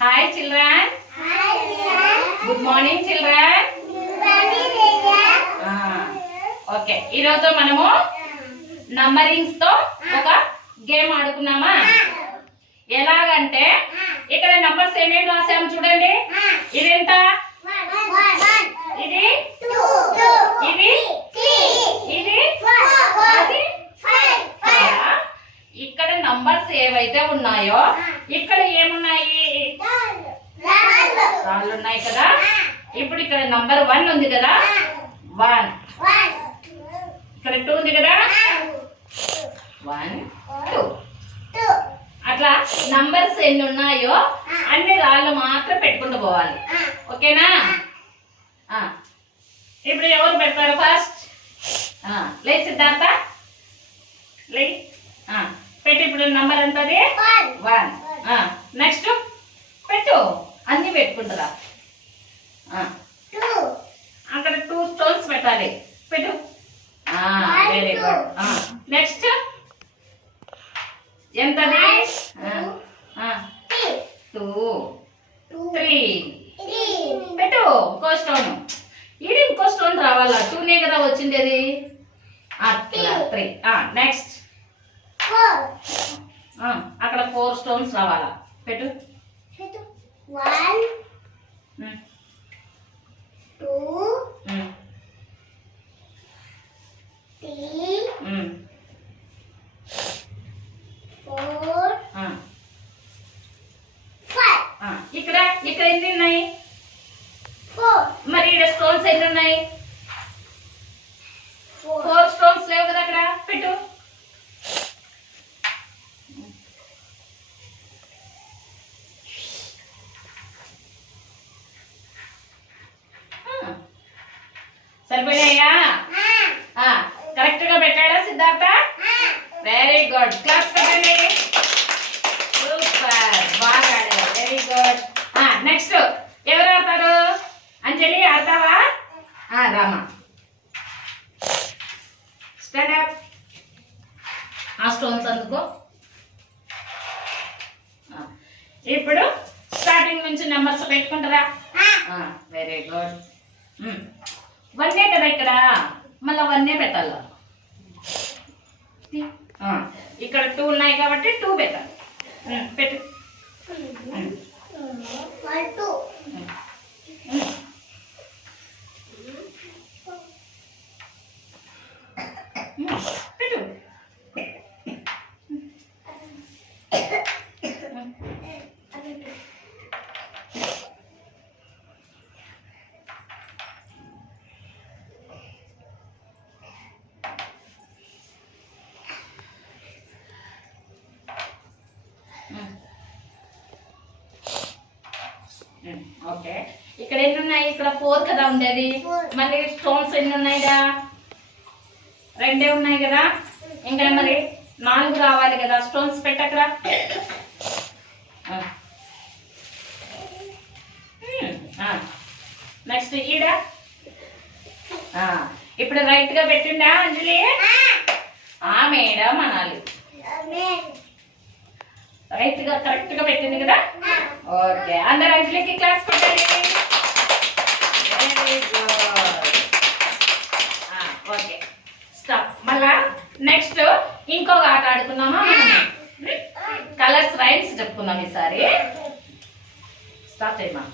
Hi children. Good morning children. Okay. ఈరోజు మనము నంబరింగ్స్ తో ఒక గేమ్ ఆడుకున్నామా? ఎలాగంటే ఇక్కడ నంబర్స్ ఏమేమి రాసాము చూడండి. ఇది ఎంత? ఇది 2, ఇది 3, ఇది 4, అది 5. ఇక్కడ నంబర్స్ ఏవైతే ఉన్నాయో ఇక్కడ ఏమున్నాయి? రాళ్ళు ఉన్నాయి కదా. ఇప్పుడు ఇక్కడ నంబర్ 1 ఉంది కదా, 1. ఇక్కడ 2 ఉంది కదా, 1 2. అట్లా నంబర్స్ ఎన్ని ఉన్నాయో అన్ని రాళ్ళు మాత్రం పెట్టుకుంటూ పోవాలి. ఓకేనా? ఇప్పుడు ఎవరు పెడతారు ఫస్ట్? లే సిద్ధార్థ, లే పెట్టి. ఇప్పుడు నంబర్ ఎంతది? 1. నెక్స్ట్ పెట్టు, అన్ని పెట్టుకుంటారా? అక్కడ 2 స్టోన్స్ పెట్టాలి, పెట్టు. Very good. నెక్స్ట్ ఎంతది? 2 3 పెట్టు. ఇంకో స్టోన్, ఇది ఇంకో స్టోన్ రావాలా? 2నే కదా వచ్చిండేది. అట్లా 3. నెక్స్ట్ అక్కడ 4 స్టోన్స్ రావాలా? పెట్టు. 1 2 3 4 5. ఇక్కడ ఎన్ని ఉన్నాయి? 4. మరి ఇక్కడ స్టోన్స్ ఎన్ని ఉన్నాయి? 4 స్టోన్స్ లేవు కదా అక్కడ. పెట్టు. సరిపోయాయా? కరెక్ట్ గా పెట్టాడా సిద్ధార్థ? Very good. క్లాస్ పెట్టండి. సూపర్, బాగా ఆడారు. Very good. నెక్స్ట్ ఎవరు ఆడతారు? అంజలి ఆడతావా? Rama stand up. ఆ స్టోన్స్ అందుకో. ఇప్పుడు స్టార్టింగ్ నుంచి నెంబర్స్ పెట్టుకుంటారా? Very good. 1 కదా ఇక్కడ, మళ్ళీ 1 పెట్టాలి. ఇక్కడ 2 ఉన్నాయి కాబట్టి 2 పెట్టాలి. పెట్టు. 1 2 పెట్టు. ఓకే. ఇక్కడ ఎన్ని ఉన్నాయి? ఇక్కడ 4 కదా ఉండేది. మళ్ళీ స్టోన్స్ ఎన్ని ఉన్నాయిగా? 2 ఉన్నాయి కదా. ఇంకా మరి 4 రావాలి కదా. స్టోన్స్ పెట్టకరా. నెక్స్ట్ ఈడ. ఇప్పుడు రైట్ గా పెట్టిండా అంజలి? మేడం అనాలి. రైట్ గా కరెక్ట్ గా పెట్టింది కదా. ఓకే, అందరు అంజలికి క్లాస్ పెట్టండి. Very good. Okay, stop. మళ్ళా నెక్స్ట్ ఇంకొక ఆట ఆడుకున్నామా? కలర్స్ రైమ్స్ చెప్పుకుందాం ఈసారి. స్టార్ట్ చేయమా.